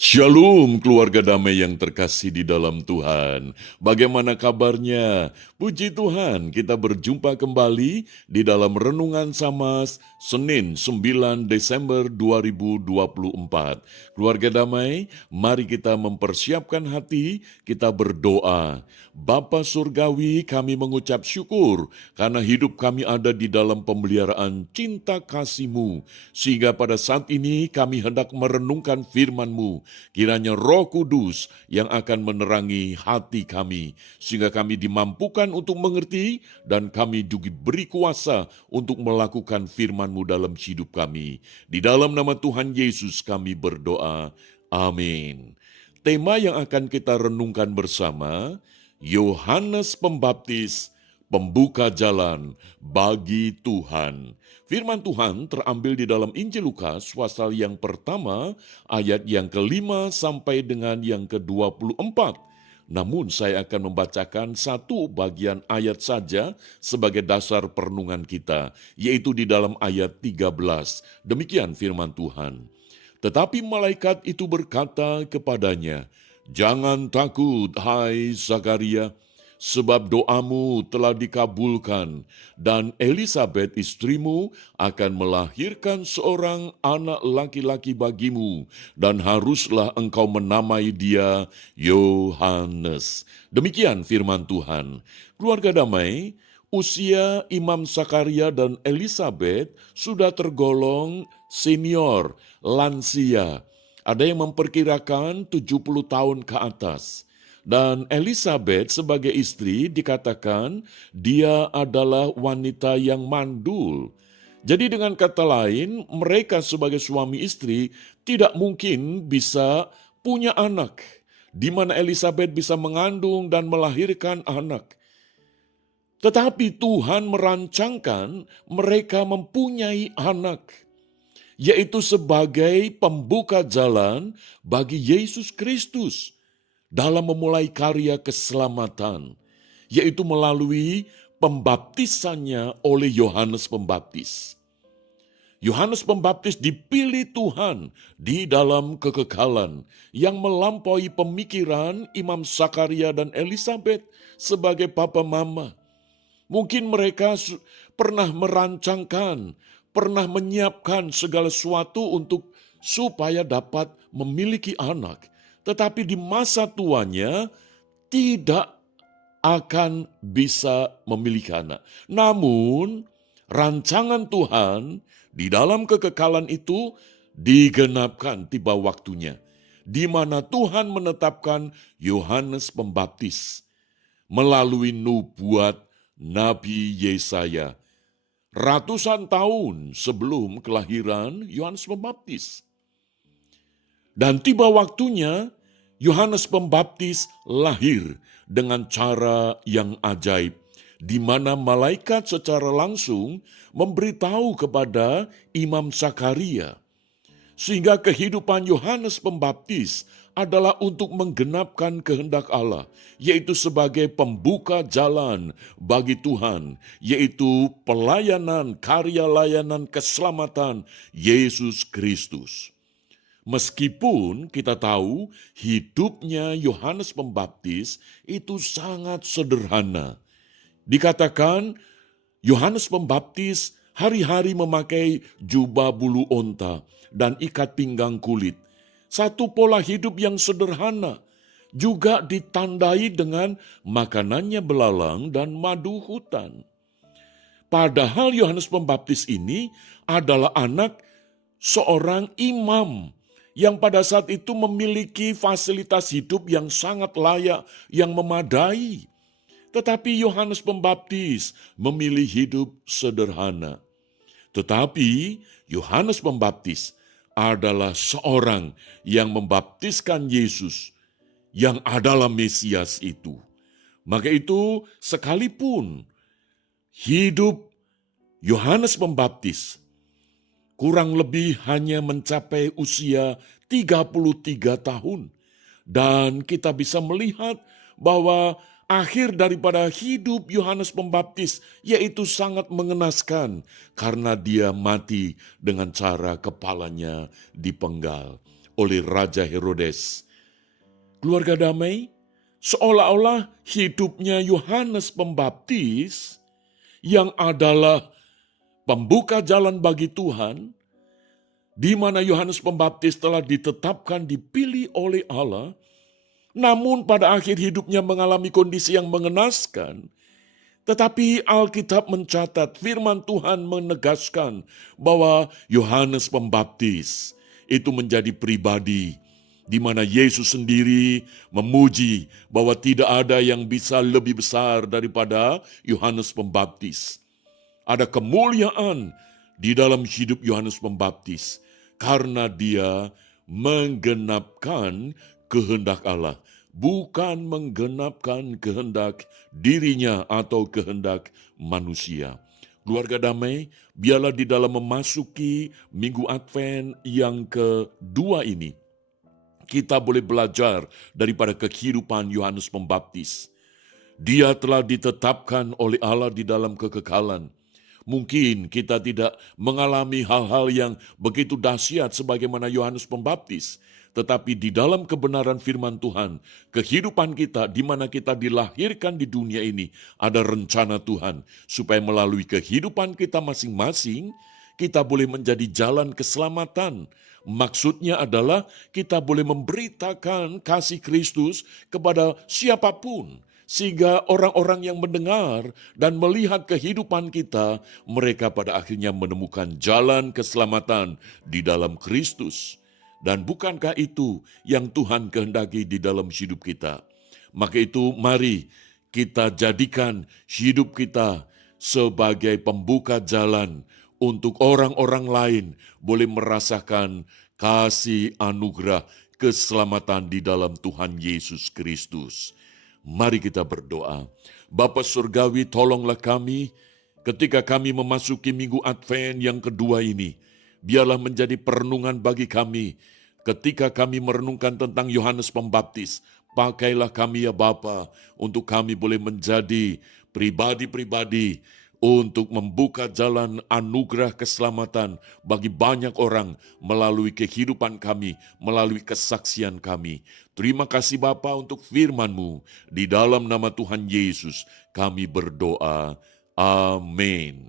Shalom keluarga damai yang terkasih di dalam Tuhan. Bagaimana kabarnya? Puji Tuhan, kita berjumpa kembali di dalam Renungan Samas Senin 9 Desember 2024. Keluarga damai, mari kita mempersiapkan hati, kita berdoa. Bapa Surgawi, kami mengucap syukur karena hidup kami ada di dalam pemeliharaan cinta kasih-Mu. Sehingga pada saat ini kami hendak merenungkan firman-Mu. Kiranya Roh Kudus yang akan menerangi hati kami, sehingga kami dimampukan untuk mengerti dan kami juga beri kuasa untuk melakukan firman-Mu dalam hidup kami. Di dalam nama Tuhan Yesus kami berdoa. Amin. Tema yang akan kita renungkan bersama, Yohanes Pembaptis, pembuka jalan bagi Tuhan. Firman Tuhan terambil di dalam Injil Lukas pasal yang pertama, ayat yang ke-5 sampai dengan yang ke-24. Namun saya akan membacakan satu bagian ayat saja sebagai dasar perenungan kita, yaitu di dalam ayat 13. Demikian firman Tuhan. Tetapi malaikat itu berkata kepadanya, "Jangan takut, hai Zakaria, sebab doamu telah dikabulkan, dan Elisabet istrimu akan melahirkan seorang anak laki-laki bagimu, dan haruslah engkau menamai dia Yohanes." Demikian firman Tuhan. Keluarga damai, usia Imam Zakaria dan Elisabet sudah tergolong senior, lansia. Ada yang memperkirakan 70 tahun ke atas. Dan Elisabet sebagai istri dikatakan dia adalah wanita yang mandul. Jadi dengan kata lain, mereka sebagai suami istri tidak mungkin bisa punya anak, di mana Elisabet bisa mengandung dan melahirkan anak. Tetapi Tuhan merancangkan mereka mempunyai anak, yaitu sebagai pembuka jalan bagi Yesus Kristus dalam memulai karya keselamatan, yaitu melalui pembaptisannya oleh Yohanes Pembaptis. Yohanes Pembaptis dipilih Tuhan di dalam kekekalan yang melampaui pemikiran Imam Zakaria dan Elisabet sebagai papa mama. Mungkin mereka pernah merancangkan, pernah menyiapkan segala sesuatu untuk supaya dapat memiliki anak. Tetapi di masa tuanya tidak akan bisa memiliki anak. Namun rancangan Tuhan di dalam kekekalan itu digenapkan tiba waktunya, di mana Tuhan menetapkan Yohanes Pembaptis melalui nubuat Nabi Yesaya ratusan tahun sebelum kelahiran Yohanes Pembaptis. Dan tiba waktunya, Yohanes Pembaptis lahir dengan cara yang ajaib, di mana malaikat secara langsung memberitahu kepada Imam Zakaria, sehingga kehidupan Yohanes Pembaptis adalah untuk menggenapkan kehendak Allah, yaitu sebagai pembuka jalan bagi Tuhan, yaitu pelayanan, karya layanan keselamatan Yesus Kristus. Meskipun kita tahu hidupnya Yohanes Pembaptis itu sangat sederhana. Dikatakan Yohanes Pembaptis hari-hari memakai jubah bulu onta dan ikat pinggang kulit. Satu pola hidup yang sederhana, juga ditandai dengan makanannya belalang dan madu hutan. Padahal Yohanes Pembaptis ini adalah anak seorang imam yang pada saat itu memiliki fasilitas hidup yang sangat layak, yang memadai. Tetapi Yohanes Pembaptis memilih hidup sederhana. Tetapi Yohanes Pembaptis adalah seorang yang membaptiskan Yesus, yang adalah Mesias itu. Maka itu sekalipun hidup Yohanes Pembaptis kurang lebih hanya mencapai usia 33 tahun. Dan kita bisa melihat bahwa akhir daripada hidup Yohanes Pembaptis yaitu sangat mengenaskan karena dia mati dengan cara kepalanya dipenggal. oleh Raja Herodes. Keluarga damai, seolah-olah hidupnya Yohanes Pembaptis yang adalah pembuka jalan bagi Tuhan, di mana Yohanes Pembaptis telah ditetapkan dipilih oleh Allah, namun pada akhir hidupnya mengalami kondisi yang mengenaskan. Tetapi Alkitab mencatat, firman Tuhan menegaskan bahwa Yohanes Pembaptis itu menjadi pribadi di mana Yesus sendiri memuji bahwa tidak ada yang bisa lebih besar daripada Yohanes Pembaptis. Ada kemuliaan di dalam hidup Yohanes Pembaptis karena dia menggenapkan kehendak Allah, bukan menggenapkan kehendak dirinya atau kehendak manusia. Keluarga damai, biarlah di dalam memasuki Minggu Advent yang kedua ini, kita boleh belajar daripada kehidupan Yohanes Pembaptis. Dia telah ditetapkan oleh Allah di dalam kekekalan. Mungkin kita tidak mengalami hal-hal yang begitu dahsyat sebagaimana Yohanes Pembaptis, tetapi di dalam kebenaran firman Tuhan, kehidupan kita di mana kita dilahirkan di dunia ini, ada rencana Tuhan supaya melalui kehidupan kita masing-masing, kita boleh menjadi jalan keselamatan. Maksudnya adalah kita boleh memberitakan kasih Kristus kepada siapapun, sehingga orang-orang yang mendengar dan melihat kehidupan kita, mereka pada akhirnya menemukan jalan keselamatan di dalam Kristus. Dan bukankah itu yang Tuhan kehendaki di dalam hidup kita? Maka itu mari kita jadikan hidup kita sebagai pembuka jalan untuk orang-orang lain boleh merasakan kasih anugerah keselamatan di dalam Tuhan Yesus Kristus. Mari kita berdoa. Bapa Surgawi, tolonglah kami ketika kami memasuki Minggu Advent yang kedua ini. Biarlah menjadi perenungan bagi kami. Ketika kami merenungkan tentang Yohanes Pembaptis, pakailah kami ya Bapa, untuk kami boleh menjadi pribadi-pribadi untuk membuka jalan anugerah keselamatan bagi banyak orang melalui kehidupan kami, melalui kesaksian kami. Terima kasih Bapa untuk firman-Mu. Di dalam nama Tuhan Yesus kami berdoa. Amin.